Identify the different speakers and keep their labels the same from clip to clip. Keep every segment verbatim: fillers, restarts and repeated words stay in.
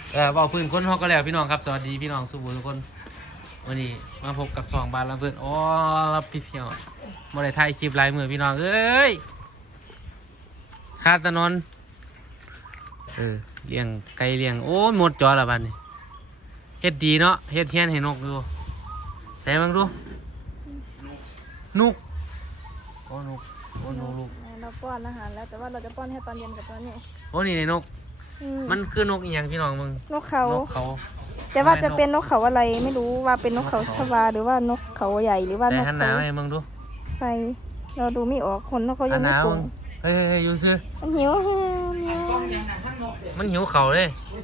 Speaker 1: เออบอกพื้นคนเขาก็แล้วพี่น้องครับสวัสดีพี่น้องสุบูทุกคนวันนี้มาพบกับสองบานแล้วเพื่อนอ๋อรับพี่เที่ยวมาได้ถ่ายคลิปลายมือพี่น้องเอ้ยคาตะนนเออเลี้ยงไก่เลี้ยงโอ้หมดจอละบ้านนี่เฮ็ดดีเนาะเฮ็ดเฮียนให้นกดูใส่บ้างดูนุกโอ้นุกโอ้นุกลูก
Speaker 2: เราป้อนอาหารแล้วแต่ว่าเราจะป้อนให้ตอนเย็นกับตอนนี้
Speaker 1: โอ้นี่ในนกมันคือนกอีหยังพี่น้องมึง
Speaker 2: นกเขา
Speaker 1: นกเขา
Speaker 2: แต่ว่าจะเป็นนกเขาอะไรไม่รู้ว่าเป็นนกเขาชวาหรือว่านกเขาใหญ่หรือว่าน
Speaker 1: แต่
Speaker 2: ก
Speaker 1: หันห
Speaker 2: เขา
Speaker 1: น้าให้มึงดู
Speaker 2: ไฟเราดูไม่ออกคนนกเขา
Speaker 1: หั
Speaker 2: ยั
Speaker 1: น
Speaker 2: ง
Speaker 1: ห
Speaker 2: ไม่
Speaker 1: น้า
Speaker 2: ปรุ
Speaker 1: มึ
Speaker 2: ง
Speaker 1: งเฮ้ยเฮ้ยอยู่ซื้อ
Speaker 2: มันหิวเฮีย
Speaker 1: มันหิวเข่าเลย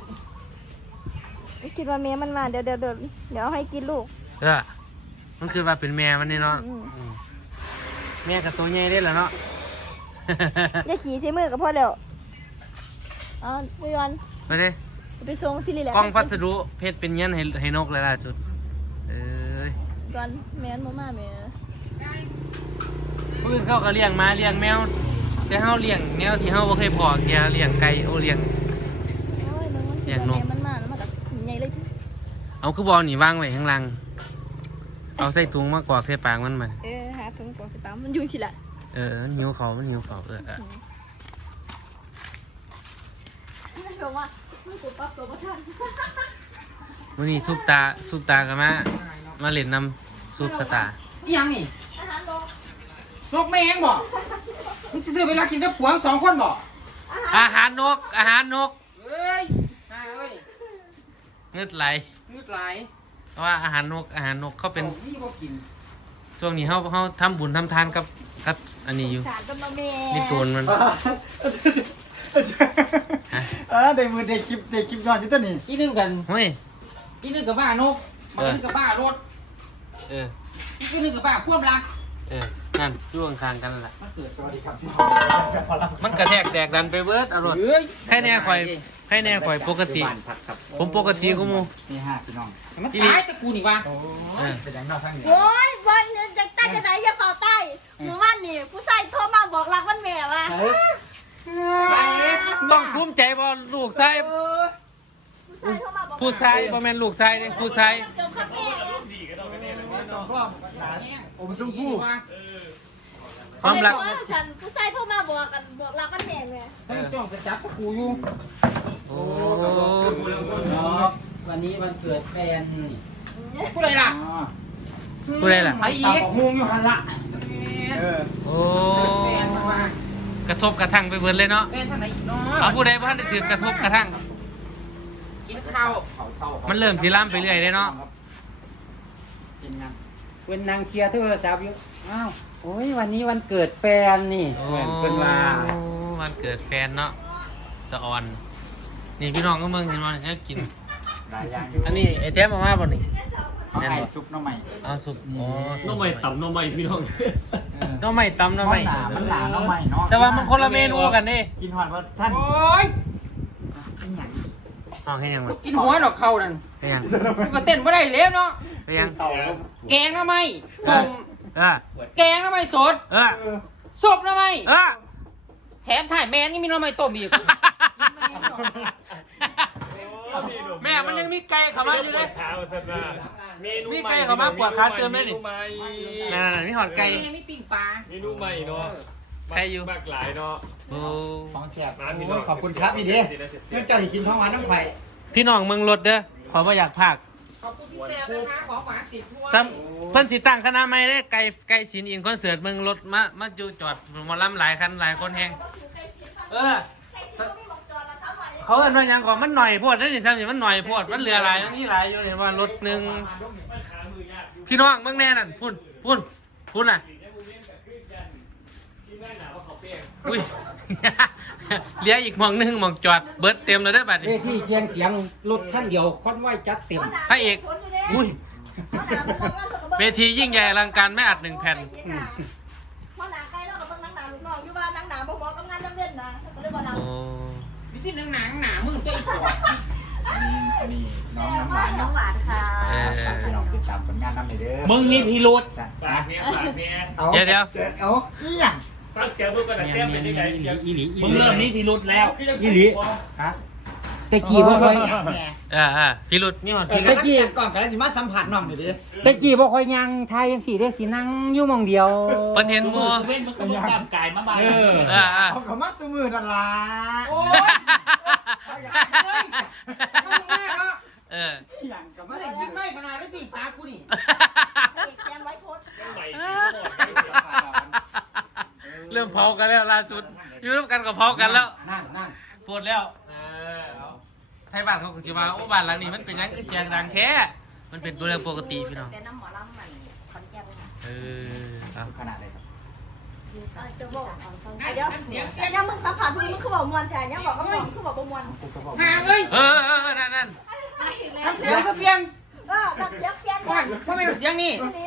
Speaker 2: คิดว่าเมียมันมาเดี๋ยวเดี๋ยวเดี๋ยวเดี๋ยวให้กินลูก
Speaker 1: เออมันคือว่าเป็นแม่มันนี่เนาะ
Speaker 2: อืม
Speaker 1: อืมแม่กับตัวใหญ่ได้แล้วเนาะ
Speaker 2: อย่าขี่ใช้มือกับพ่อแล้วอ๋อปุยวัน
Speaker 1: มาดิ
Speaker 2: ไปส่งซิลิแหละ
Speaker 1: กล้องพัสดุเพชรเป็นเงี้ยนให้ให้นกเลยล่ะสุดเอ้ย
Speaker 2: ก่อนแม่นมาม่าแม่
Speaker 1: พื้นเขาก็เลี้ยงมาเลี้ยงแมวแต่เฮาเลี้ยงแมวที่เฮาบ่เคยพอแกเลี้ยงไก่โอเลี้ยง
Speaker 2: โอ้ยมึงมัน
Speaker 1: อย่างนก
Speaker 2: แม่มันมาแล้วมากับใหญ่เลย
Speaker 1: เอาคือบอลนี่วางไว้ข้างล่างเอาใส่ถุงมากรอกใส่ปากมันมา
Speaker 2: เออหาถุงกรอกสิตามมันอยู่สิละ
Speaker 1: เออมันหิวเขามันหิวเขาเออเออ
Speaker 2: ลงว่ามันกดปั๊บตัวประทัน
Speaker 1: วันนี้ซุปตาซุปตากันมามาเล่นนำซุปสตาร์
Speaker 3: อีหยังนี่
Speaker 2: อาหารลง
Speaker 3: นกแม่งบ่มึงจะซื้อเวลากินกับผัวสองคนบ่
Speaker 1: อาหารนกอาหารนก
Speaker 3: เอ้ยมาเอ้ย
Speaker 1: เงืดไหล
Speaker 3: งึดหลาย
Speaker 1: เพราะว่าอาหารนกอาหารนกเขาเป็น
Speaker 3: อานี่บ่กิน
Speaker 1: ช่วงนี้เขาเขาทำบุญทำทานกับกับอันนี้อยู่
Speaker 2: สารกับมาเม
Speaker 1: นี่ตัวมัน
Speaker 4: เออได้มือได้คลิปได้คลิปย้อนอยู่ตัวนี้
Speaker 3: อีนึงกัน
Speaker 1: เฮ้ย
Speaker 3: อีนึงกับบ้านกบางนึงกับบ้ารถ
Speaker 1: เออ
Speaker 3: อีนึงกับบ้าความรัก
Speaker 1: เออนั่นช่วงคางกันนั่นแหละ
Speaker 3: มันเกิด
Speaker 4: สวัสดีครับพี่
Speaker 1: มันกระแทกแดกดันไปเบิร์ดอร่อย
Speaker 3: เอ้ย
Speaker 1: ใครแน่ข่อยใครแน่ข่อยปกติ
Speaker 4: บ้านพักครับ
Speaker 1: ผมปกติกูมู
Speaker 4: นี่ห้าพี่น้อง
Speaker 3: มันตายแต่กูนี่วะ
Speaker 4: โอ้ยเป็นยังนอกทางเหนือ
Speaker 2: โอ้ยวันนี้จะใต้จะไหนอย่าเป่าใต้เมื่อวานนี่ผู้ชายโทรมาบอกรักวันแม่ว่ะ
Speaker 4: เฮ้ย
Speaker 1: ต้องภูมิใจบ่ลูกชาย
Speaker 2: ผู้ชายโทรมาบอก
Speaker 1: ผู้ชายบ่แม่นลูกชายเด้ผู้ชาย
Speaker 2: จมข้าแม่
Speaker 4: สองรอบหลานอมชมพู่
Speaker 1: ความรัก
Speaker 2: ว่าฉันผู้ชายโทรมาบอกกันบอกรักวันแม่แม่
Speaker 3: ต้องจ้องกระจับกับกูอยู่
Speaker 1: โอ้
Speaker 4: วันนี้วันเกิดแฟนนี่
Speaker 3: กูเลยล่ะ
Speaker 4: อ๋อ
Speaker 1: ผู้ใดล่ะ
Speaker 3: ไปอี
Speaker 4: ตาก หงอยู่หันละเออ
Speaker 1: โอ้
Speaker 3: แฟนมันว่าก
Speaker 1: ระทบกระทั่งไปเบิดเลยเนาะ
Speaker 3: แฟนทางไหนอีกเนาะ
Speaker 1: เอาผู้ใดบ่ทันได้ถือกระทบกระทั่ง
Speaker 3: กินข้าว
Speaker 4: เขาเศร้า
Speaker 1: มันเริ่มสิล่ำไปเรื่อยเลยเนาะ
Speaker 4: จริงนะ
Speaker 5: เป็นนางเคลียร์โทรศัพท์อยู่อ้าวโอ้ยวันนี้วันเกิดแฟนนี่
Speaker 1: โอ้
Speaker 5: เหมือนเป็นว่า
Speaker 1: วันเกิดแฟนเนาะสะออน นี่พี่น้องก็เมืองเห็นว่าเนี่ยกิน
Speaker 4: หลายอย่างอยู่
Speaker 1: อันนี้ไอ้แท้มามาบ่นี่
Speaker 4: เขาไข่ซุปน้องใหม่
Speaker 1: เอาสุกอ๋อ
Speaker 6: น้องใหม่ต่ำน้องใหม่พี่น้อง
Speaker 4: เออ
Speaker 1: น้องใหม่ตำน้องใหม่
Speaker 4: หนามันหนาน้องใหม่เนาะ
Speaker 1: แต่ว่ามันคนละเมนูกันนี่
Speaker 4: กินหวานว่าท่าน
Speaker 3: โอ้ย
Speaker 4: เป็นหยัง
Speaker 1: ห้องให้ยัง
Speaker 3: กู
Speaker 1: วะ
Speaker 3: กินหัวดอกเข้านั่น
Speaker 1: ให้ยัง
Speaker 3: กูก็เต้นไม่ได้แล้วเนาะ
Speaker 1: ให้ยัง
Speaker 4: เต่า
Speaker 3: แกงทำไมส้ม
Speaker 1: เออ
Speaker 3: แกงทำไมสด
Speaker 1: เออ
Speaker 4: เออ
Speaker 3: ศพทำไม
Speaker 1: เออ
Speaker 3: แถมถ่ายแมนนี่มีทำไมต้มอีก
Speaker 1: แม่มันยังมีไก่เข้ามาอยู่เลย
Speaker 6: เท้าสัตว์มาเมนู
Speaker 1: มีไก่เข้ามาปวดขาเติมเลยนี่
Speaker 6: เมนูใหม่
Speaker 1: นั่นๆๆนี่หอดไก่
Speaker 3: นี่มีปิ้งปลา
Speaker 6: เมนูใหม่เนาะ
Speaker 1: ไก่อยู่
Speaker 6: มากหลายเนาะ
Speaker 1: โอ้
Speaker 4: ของแสบ
Speaker 6: ร้านพี่
Speaker 4: โอ้
Speaker 6: น้อง
Speaker 4: ยขอบคุณครับพี่ดีเนื่องจากกินข้าวหวานน้ำไข่
Speaker 1: พี่น้องเมืองรถเด้อขอบ่อยากพาก
Speaker 3: ขอบคุณพี่แซมนะคะของหวานสิบถ้วย
Speaker 1: ซ้ำเพิ่นสิตั้งคณะใหม่เด้ไก่ไก่สินอินคอนเสิร์ตเมืองรถมามาอยู่จอดหมอลำหลายคันหลายคนแฮงเออ เขาเอิ้นว่าหยังก่อนมันหน่อยโพดได้อสิซ้ำนี่มันหน่อยโพดมันเหลือหลายมันนี่หลายอยู่นี่ว่ารถหนึงพี่น้องเมืองแน่นั่นพุ่นพุ่นพุ่นน่ะอุ้ย เหลืออีกหมองหนึงหมองจอดเบิดเต็มแล้วเด้อบัด
Speaker 5: เว
Speaker 1: นี้
Speaker 5: ทีเคียงเสียงรถขั้นเดียวคอนไว้จัดเต็ม
Speaker 1: พระเอกอุ้ยเวทียิ่งใหญ่อลังการไม่อัดหนึ่งแผ่น
Speaker 2: เพราะหนาใกล้แล้วกับเบิ่งหนังหนาลูกน้องอยู่ว่าหนังหนาบ่เหมาะกับงานน้ำเล่นนะก็เลยบ่หนัง
Speaker 1: โอ้
Speaker 3: มีที่หนังหนังหนามึงตัวอีกตัว
Speaker 4: อันนี้น้องน้ำหวาน
Speaker 2: น้องหวานค่ะ
Speaker 1: เออ
Speaker 4: พี่น้องติดตามผลงานน้ำเลยเด้อ
Speaker 6: มึงนี่พี่รุด
Speaker 4: จ้ะ
Speaker 6: ฝากเมียฝากเมีย
Speaker 4: เอา
Speaker 1: เดี๋ยวเดี๋ยว
Speaker 4: เดี๋ยวเอาอีหยัง
Speaker 6: ฟังเสียงดูกันนะเสียงเป็นยังไงเสียง
Speaker 5: อีหลีอีหลี
Speaker 6: มึงเริ่มนี่พี่รุดแล้ว
Speaker 5: อีหลี
Speaker 4: ฮะ
Speaker 5: ตะกี้บ่ค่อย
Speaker 1: อ่าอ่าพี่รุดมีหอด
Speaker 4: เออ
Speaker 1: พี่
Speaker 4: ตะกี้ก่อนกันสิมาสัมผัสน้องนี่ดิ
Speaker 5: ตะกี้บ่ค่อยยังทายจังซี่ได้สินั่งอยู่หม่องเดียว
Speaker 1: เพิ่นเห็นหมัว
Speaker 6: เว้นมันก็มีร่างกายมาบ้าง
Speaker 1: อ่าอ่า
Speaker 4: เอาเขามาซื้อมือนั่นล่ะ
Speaker 3: โอ้ยมึงแม่เนาะ
Speaker 1: เออ
Speaker 4: อย่างกับ
Speaker 3: ไม่
Speaker 4: มา
Speaker 3: ได้ยิงไม่ขนาดได้ปีกปากกูนี่
Speaker 2: แกมไว้โพส
Speaker 1: เริ่มเผากันแล้วล่าสุดอยู่ร่วมกันกับเผากันแล้ว
Speaker 5: นั่นนั่น
Speaker 1: ปวดแล้วเออเอาไทยบ้านเขาก็คิดว่าโอ้บ้านหลังนี้มันเป็นหยังคือเสียงดังแท้มันเป็นตัวเรื่องปกติพี่น้อง
Speaker 2: แต่น้ำหมอลำมันคอนแก่นค่ะ
Speaker 1: เออเอา
Speaker 5: ขนาดไหนครับ
Speaker 2: จะบอกเดี๋ยวยังมึงสัมผัสมึงมึงคือบอกมวนแทนยังบอกก็บอกคือบอกบ่มวน
Speaker 3: ห่างเอ้ย
Speaker 1: เออเออเออนั่นนั่น
Speaker 3: น้ำเสียงก็เปลี่ยน
Speaker 2: เออแบบเสียงเพี้ยน
Speaker 3: ก่อนเพราะไม่น้ำเสียงนี่
Speaker 2: นี่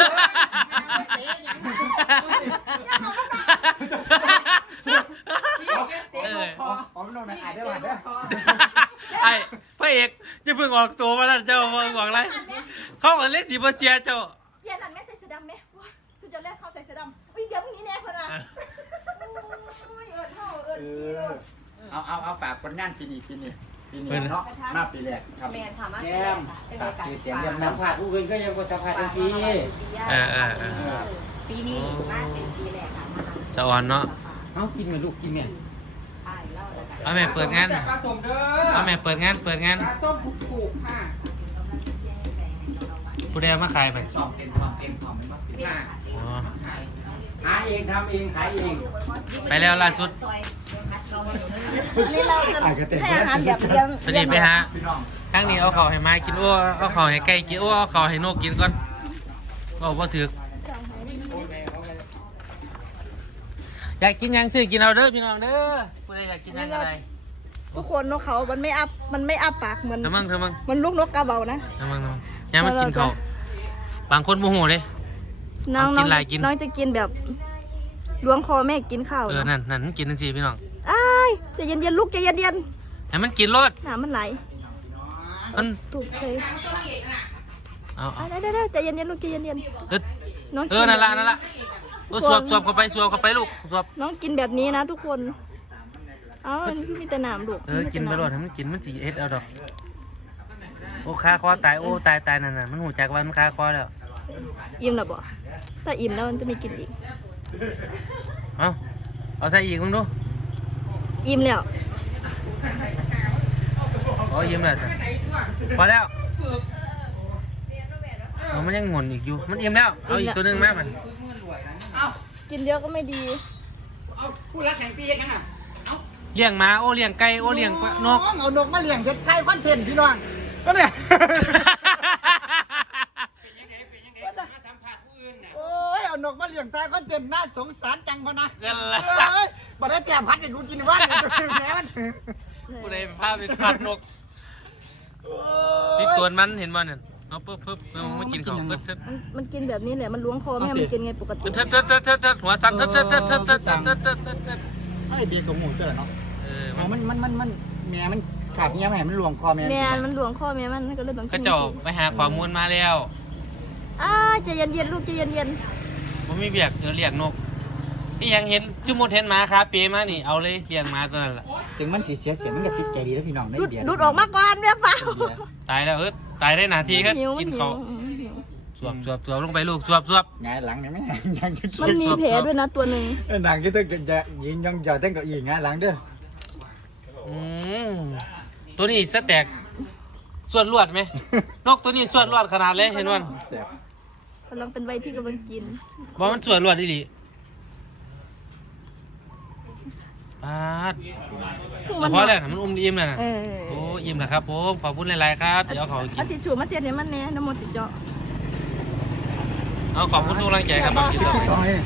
Speaker 1: เออ
Speaker 4: อ๋อมันลงในอ่านได้ว่าเด้อ
Speaker 1: ไอ้พระเอกจะเพิ่งออกตัวมาแล้วเจ้ามาหวังอะไรเขาก็เล่นสีบเซียเจ้า
Speaker 2: เพี้ยนนั่นแม่ใส่เสื้อดำไหมว้าสุดยอดแรกเขาใส่เสื้อดำอุ้ยเดี๋ยวพรุ่งนี้แน่คนละอุ้ยเอิดเท่าเอิด
Speaker 4: เอ
Speaker 2: ดี
Speaker 4: อเอาเอาเอาฝากผลงานปีนี้ปีนี้ปีนี้เนาะมาปีแรกครับ
Speaker 2: แม่ถามว่า
Speaker 5: แก้ม
Speaker 4: ฝากชื่อเสียงเรียง
Speaker 5: สัม
Speaker 4: นำ
Speaker 5: ภาษณ์ผู้อื่นก็ยังบ่สัมภาษณ์จังซี่
Speaker 1: เออเออเออ
Speaker 2: ปีนี้มาเป็นปีแรกค่ะ
Speaker 1: สะออนเนาะ
Speaker 5: เอ้ากินแม่ลูกกินแม่
Speaker 2: ถ่ายเล่าแล้วกัน
Speaker 1: เอาแม่เปิดงาน
Speaker 3: แต่ปลาสมเด้อ
Speaker 1: เอาแม่เปิดงานเปิดงาน
Speaker 3: ปลาส้มผูกๆค่ะ
Speaker 1: ผู้ใดเอามาขายไป
Speaker 4: สอบเต็มความเต็มความมันมาปี
Speaker 3: น่ะ
Speaker 1: อ๋อ
Speaker 5: หาเองทำเองขายเอง
Speaker 1: ไปแล้วล่าสุด
Speaker 2: อันนี้เราจะให้อาหารแบบเลี้ยง
Speaker 1: ตอนนี้ไปหา
Speaker 4: พี่น้อง
Speaker 1: ครั้งนี้เอาข้าวให้ไม้กินโอ้เอาข้าวให้ไก่กินโอ้เอาข้าวให้นกกินก่อนบอกว่าถืออยากกินหยังซื้อกินเอาเด้อพี่น้องเด้อผู้ใดอยากกินหยังอะไร
Speaker 2: ทุกคนนกเขา มันไม่อัพมันไม่อัพปากเหมือน
Speaker 1: เถอะมึงเถอะมึง
Speaker 2: มันลูกนกกระเบานะ
Speaker 1: เถอะมึงเถอะมึงอย่ามากินข้าวบางคนโมโหเลย
Speaker 2: น้อง
Speaker 1: เอากิ
Speaker 2: น้อน ง
Speaker 1: อะไรกิน
Speaker 2: น้องจะกินแบบล้วงคอแม่กินข้าว
Speaker 1: เออนั่นนั่นมันกินนั่นสิพี่น้อง
Speaker 2: อ้ายใจะเย็นเย็นๆลูกใจะเย็นเย็น
Speaker 1: ให้มันกินรส
Speaker 2: ๆหามันไหล
Speaker 1: มัน
Speaker 2: ถูกใส่
Speaker 1: เอาเอา
Speaker 2: ได้ได้ได้ใจะเย็นเย็นๆลูกใจะเย็นเย็น
Speaker 1: เออ
Speaker 2: ๆน้อง
Speaker 1: เอ
Speaker 2: กิ
Speaker 1: อนั่นละนั่นละโอ้สวบสวบเข้าไปสวบเข้าไปลูกสวบ
Speaker 2: น้องกินแบบนี้นะทุกคนเอ้ามันมีแต่หนามลูก
Speaker 1: เออกินไปรสให้มันกินมันสิเอ็ดเอาดอกโอ้คาคอตายโอ้ตายตายนั่นน่ะมันหูจักว่ามันคาคอแล้ว
Speaker 2: อิ่มแล้วบ่ถ้าอิ่มแล้วมันจะมีกินอีก
Speaker 1: เอาเอาใส่อีกมึงดู
Speaker 2: อิ่มแล้ว
Speaker 1: โอ้ยิ้มเลยจ้ะพอแล้วโอ้มันยังหมุนอีกอยู่มันอิ่มแล้วเอาอีกตัวหนึงแม่มัน
Speaker 2: กินเยอะก็ไม่ดี
Speaker 4: เอาผู้รักแห่งปีเฮ็ดยังอ่ะ
Speaker 1: เลี้ยงหมาโอ้เลี้ยงไก่โอ้เลี้ยงนก
Speaker 4: เอานกมาเลี้ยงเฮ็ดไข่คอนเทนต์พี่น้องก็เนี่ยโอ้ยเอานกมาเลี้ยงไข่คอนเทนต์น่าสงสารจังพะนะ
Speaker 1: เกินละ
Speaker 4: เอ้ยบ่ได้แจ่มพัดให้กูกินว่านนี่แม่มัน
Speaker 1: ผู้ใดพาไปพัดนกนี่ตัวมันเห็นบ่เนี่ยเอาปึ๊บปึ๊บเอามากินของเทิดเทิด
Speaker 2: มันมันกินแบบนี้แหละมันล้วงคอแม่มันกินไงปกติ
Speaker 1: เทิดเทิดเทิดเทิดเทิดหัวสั่นเทิดเทิดเทิดเทิดเทิดเทิดเทิดเทิดเทิด
Speaker 4: ไอ้เบียร์ตัวหมูเกิดเนาะ
Speaker 1: เออ
Speaker 4: อ๋อมันมันมันมันแม่มันขาบเงี้ยแม่มันหลวงคอแม่
Speaker 2: แม่มันล้วงคอแม่มันก็เลยต้อง
Speaker 1: ก็
Speaker 2: กิน
Speaker 1: เจ้าไปหาข้อมูลมาแล้ว
Speaker 2: อ้าใจะเย็นเย็นๆลูกใจะเย็นเย็น
Speaker 1: ผมมีเบียกเดี๋ยวเลี้ยงนกพี่ยังเห็นจุมดเห็นหมาคาเปมานี่เอาเลยเลี้ยงหมาตัวนั้นแหละ
Speaker 4: ถึงมันสิเสียเสียมันก็ติดใจดีแล้วพี่น้องได้
Speaker 2: ๆดูด
Speaker 4: เบียร์
Speaker 2: ดูดออกมาก่อนเมียเปล่า
Speaker 1: ตายแล้วเออตายได้นาทีครับ
Speaker 2: หิว
Speaker 1: กิน
Speaker 2: หิ
Speaker 1: เขา
Speaker 2: วหิว
Speaker 1: สวบสวบสวบลงไปลูกสวบสวบ
Speaker 4: ไงหลังเนี่ยไม่ยังจะ
Speaker 2: มันมีแผลด้วยนะตัวหนึ่ง
Speaker 4: หนังก็ต้องจะยิงยังจะเต้นกับอีกไงหลังเด้อ
Speaker 1: อืมตัวนี้สแต็กส่วนลวดไหม นกตัวนี้ส่วนลวดขนาดเลยเห็นมัน
Speaker 4: เสียบ
Speaker 2: กำลังเป็นวัยที่กำลังกิน
Speaker 1: บอกมันส่วนลวดดีดีปาดแต่พอแล้วนะมันอุ้มอิ่มแล้วนะ
Speaker 2: เออ
Speaker 1: โอ้อิ่มแล้วครับผมขอบคุณหลายๆครับเดี๋ยวเอาเขากิ
Speaker 2: เอา
Speaker 1: น
Speaker 2: ทิชชู่มาเช็ดให้มันแน่น้ำมันติดเจาะ
Speaker 1: เอาขอบคุณทุกกำลังใจครับบางทีต่อ
Speaker 4: สองเอง